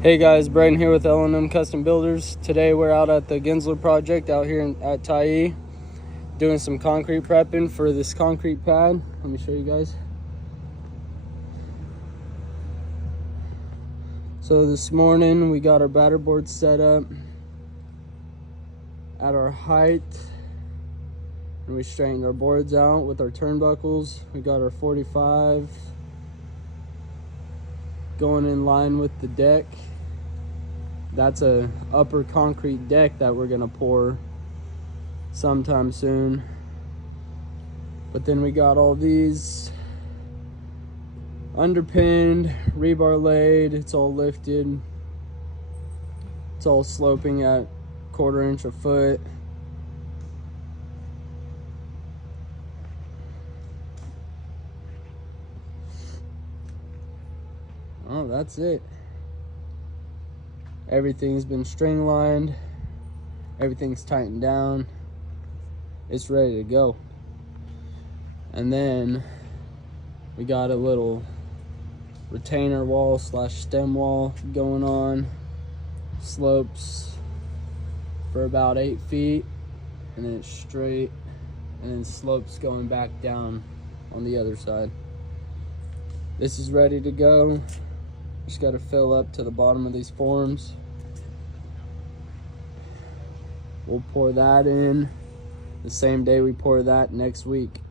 Hey guys, Braden here with L&M Custom Builders. Today we're out at the Gensler project out here at Tyee doing some concrete prepping for this concrete pad. Let me show you guys. So this morning we got our batter board set up at our height and we straightened our boards out with our turnbuckles. We got our 45 going in line with the deck. That's a upper concrete deck that we're gonna pour sometime soon. But then we got all these underpinned, rebar laid, it's all lifted. It's all sloping at 1/4 inch a foot. Oh, that's it. Everything's been string lined, everything's tightened down, it's ready to go. And then we got a little retainer wall slash stem wall going on, slopes for about 8 feet, and then it's straight, and then slopes going back down on the other side. This is ready to go. Just got to fill up to the bottom of these forms. We'll pour that in the same day we pour that next week.